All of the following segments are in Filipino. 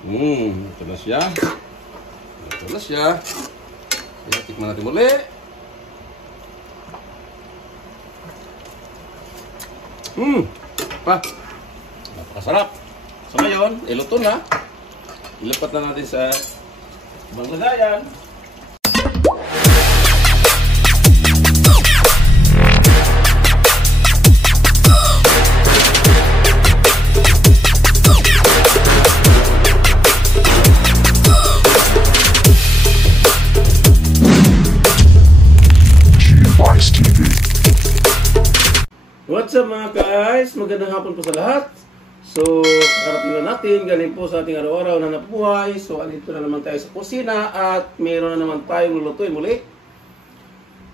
Ito na siya. Ito na siya. Kaya tikman natin muli. Napakasarap. So ngayon, iluto na. Ilipat na natin sa ibang lagayan. What's up mga guys? Magandang hapon po sa lahat. So, kakarating na natin galing po sa ating araw-araw na nabuhay. So, andito na naman tayo sa kusina at mayroon na naman tayong lulutuin muli.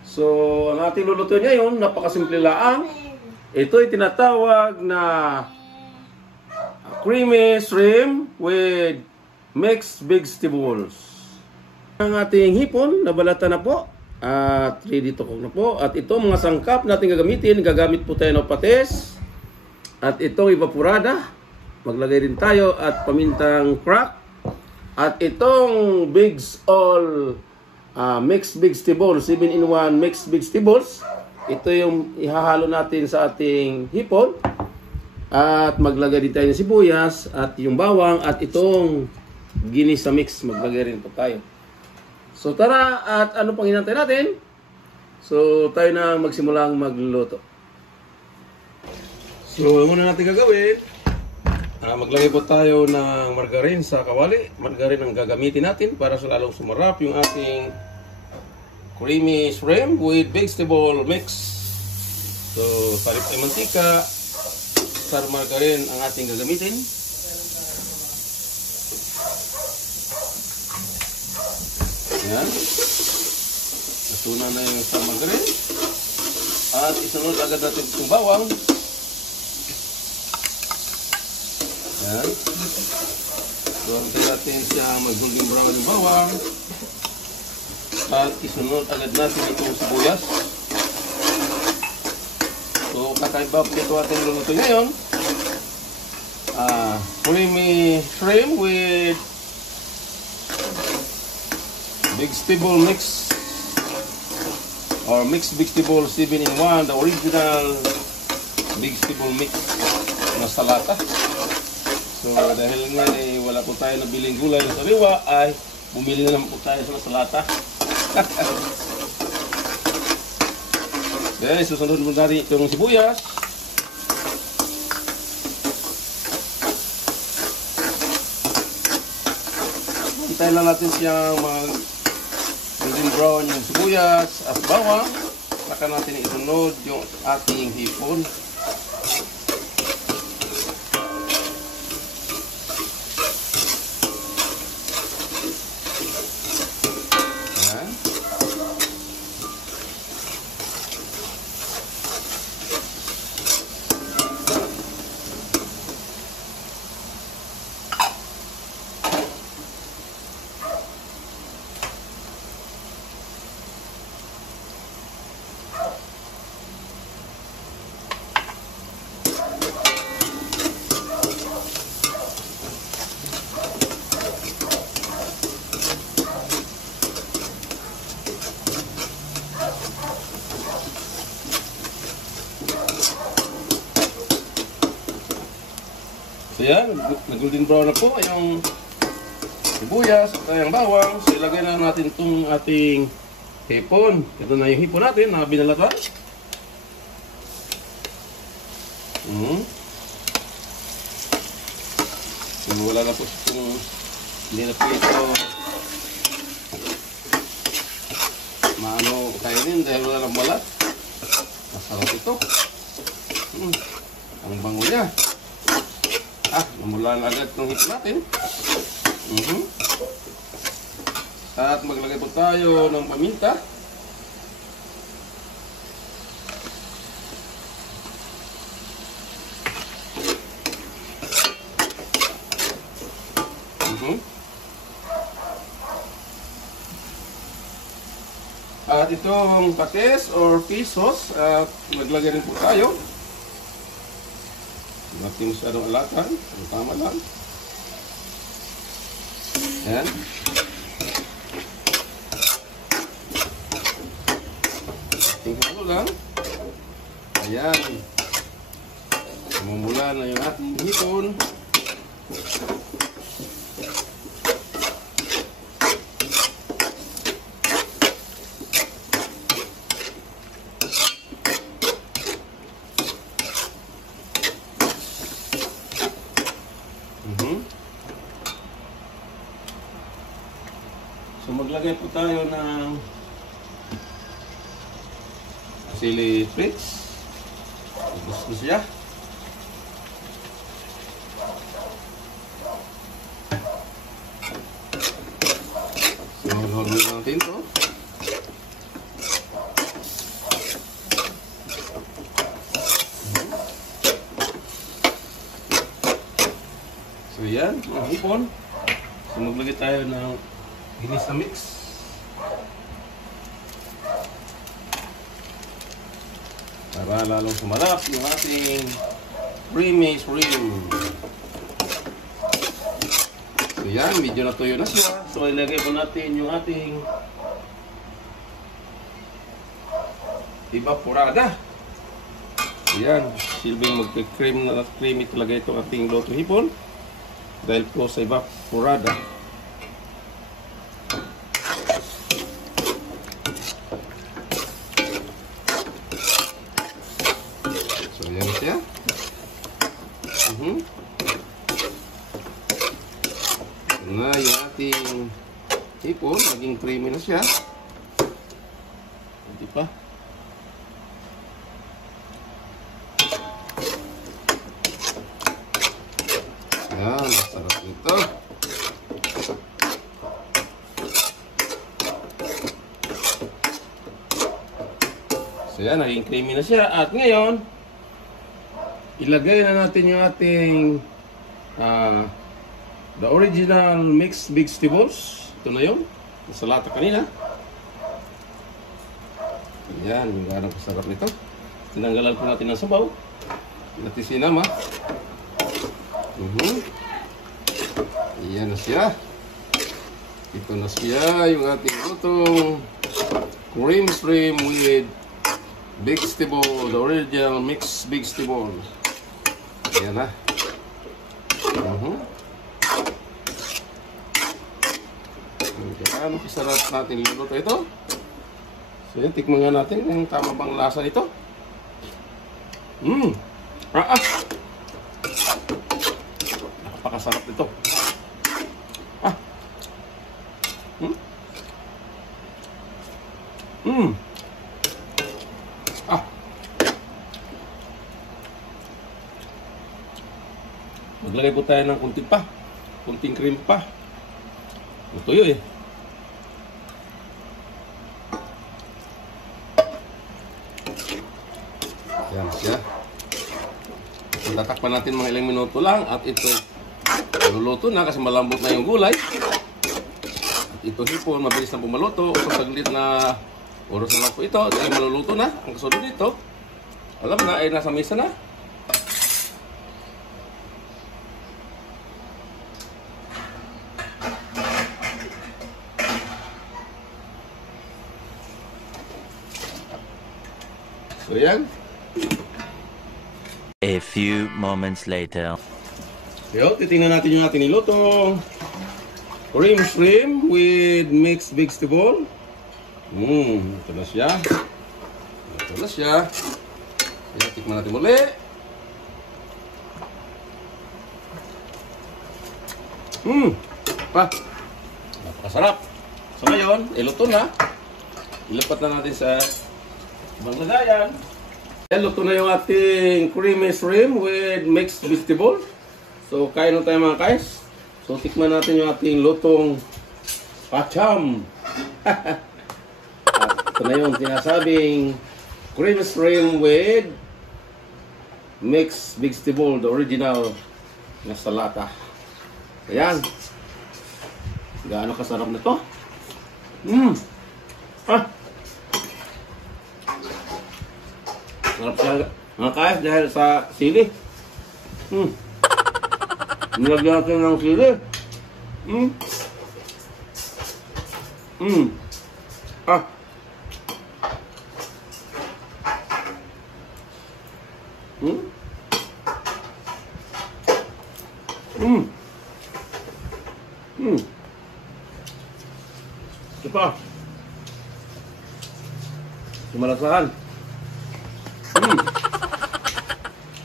So, ang ating lulutuin ngayon, napakasimple lang. Ito ay tinatawag na creamy shrimp with mixed vegetables. Ang ating hipon, nabalatan na po. At ready to cook na po. At ito mga sangkap natin gagamitin. Gagamit po tayo ng patis. At itong evaporada. Maglagay rin tayo. At pamintang crack. At itong Bigs All mixed vegetables, 7-in-1 mixed vegetables. Ito yung ihahalo natin sa ating hipon. At maglagay din tayo ng sibuyas. At yung bawang. At itong ginisa mix. Maglagay rin po tayo. So tara, at ano pang hinantay natin? So tayo na magsimulang magluluto. So ang una natin gagawin, maglagay po tayo ng margarine sa kawali. Margarine ang gagamitin natin para sa lalong sumarap yung ating creamy shrimp with vegetable mix. So sarip ay mantika, star margarine ang ating gagamitin. Yan. Natunan na yung star margarine. At isunod agad natin itong bawang. Yan. So, antayin natin siya mag-golden brown yung bawang. At isunod agad natin itong sibuyas. So, kakaiba po ito ating luluto ngayon. Creamy shrimp with vegetable mix or mixed vegetable 7-in-1, the original vegetable mix na salata. So dahil nga wala po tayo nabiling gulay na sariwa, ay bumili na naman po tayo sa salata. Okay, susunod mo natin itong sibuyas. Hintayin lang natin siyang golden brown yung sibuyas at bawang. Saka natin isunod yung ating hipon. Ayan. So yan, nag-golden brown na po yung sibuyas at yung bawang. So ilagay na natin itong ating hipon. Ito na yung hipon natin na binalatan. So, wala na po itong hindi na po ito maano kainin dahil wala ng balat. Masarap ito. Ang bango niya. Namulaan agad ng hipon natin. At maglagay po tayo ng paminta. At itong patis or fish sauce, maglagay rin po tayo. Natin masyadong alatan, tama lang. Ayan. Tingnan lang. Ayan. Mamula na yung ating hipon. So maglagay po tayo ng chili flakes. Gusto siya. So hormone natin ito. So yan, mga hipon. So maglagay tayo ng ginis na mix. Para lalong sumarap yung ating creamy shrimp. So yan, medyo natuyo na siya. So ilagay po natin yung ating evaporada. So yan, silbing magka-cream na creamy talaga itong ating lotong hipon. Dahil po sa evaporada. Ayan siya. Na yung ating hipon, naging creamy na siya. Hindi pa. Ayan, masarap nito. So yan, naging creamy na siya. At ngayon, ilagay na natin yung ating the original mixed vegetables. Ito na yun. Sa lata kanina. Ayan, yung ganang kasarap nito. Tinanggalan po natin ng sabaw. Natin sinama. Ayan na siya. Ito na siya yung ating lutong cream shrimp with vegetable, the original mixed vegetable. Ayan na. Ano kasarap natin luluto ito? So yan, tikman nga natin kung tama bang lasa nito. Napakasarap nito. Maglagay po tayo ng kunting cream pa. Tuyo eh. Yan siya. Tatakpan natin mga ilang minuto lang at ito luluto na kasi malambot na yung gulay. At ito hipon, mabilis na pumaluto. Sa saglit na oras na lang po ito. Dahil maluluto na. Ang kasunod dito, alam na ay nasa mesa na. So yan. A few moments later. Yo, titingnan natin yung ating niluto. Cream shrimp with mixed vegetable. Ito na siya. Ito na siya. Kaya tikman natin muli. Napakasarap. So ngayon, iluto na. Ilipat na natin sa ibang lagayan. Luto na yung ating creamy shrimp with mixed vegetable. So, kain na tayo mga guys. So, tikman natin yung ating lutong pacham. At ito na yung sinasabing creamy shrimp with mixed vegetable, the original na salata. Ayan. Gaano kasarap na to. Sarap siya mga guys dahil sa sili. Nilagyan natin ng sili. Ah. Ito pa. Sumalasahan.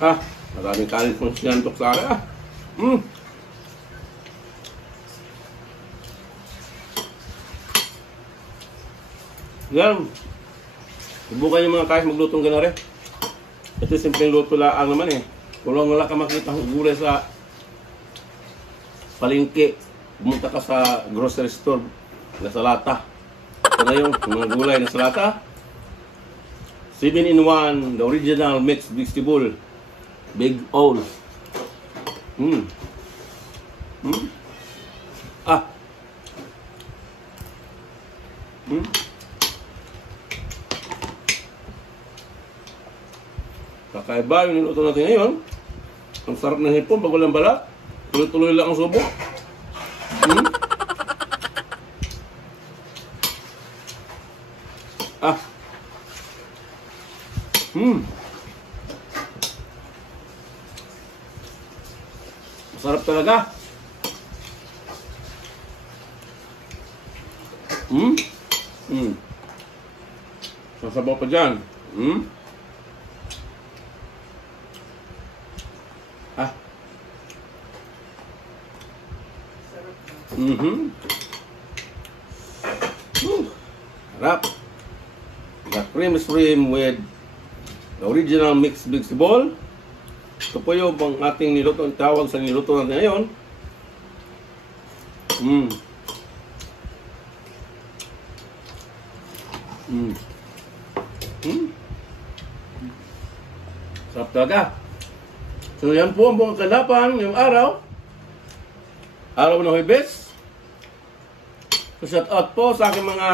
Ah, maraming kalit mong sinantok sa akin. Yan. Subukan yung mga kahit maglutong gano'n rin. Ito simpleng luto lang naman eh. Kung wala ka makita ng gulay sa palengke, pumunta ka sa grocery store, nasa lata. Ito na yung mga gulay nasa lata. 7-in-1, the original mixed vegetable. Big Owl. Ah. Kakaiba yung niluto natin ngayon. Ang sarap ng hipon pag walang balat. Tuloy-tuloy lang ang subo. Ah. Masarap talaga. Sasabaw pa dyan. Ah. Harap. The cream shrimp with the original mixed vegetable. Ito po yung ating niluto. Ang tawag sa niluto natin ngayon. Sarap talaga. So yan po ang buong kalapan ngayong araw. Araw ng Huwebes. So shout out po sa aking mga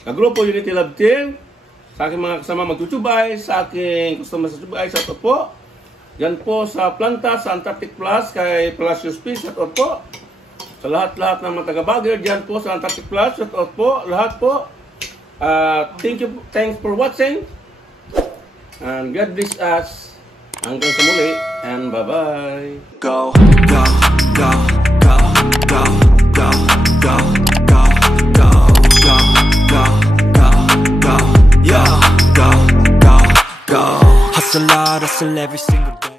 kagrupo Unity Love Team, sa aking mga kasama magtutubay, sa aking customer sa tubay, shout out po. Yan po sa planta sa Antarctic Plus kay Palacios P, shout out po. Sa lahat-lahat ng mga taga-bagger dyan po sa Antarctic Plus, shout out po. Lahat po. Thanks for watching. And God bless us. Hanggang sa muli. And bye-bye. Go, go, go, go, go, go, go, go, go, go, go, go, go, yeah, go, go, go. Hustle hard, hustle every single day.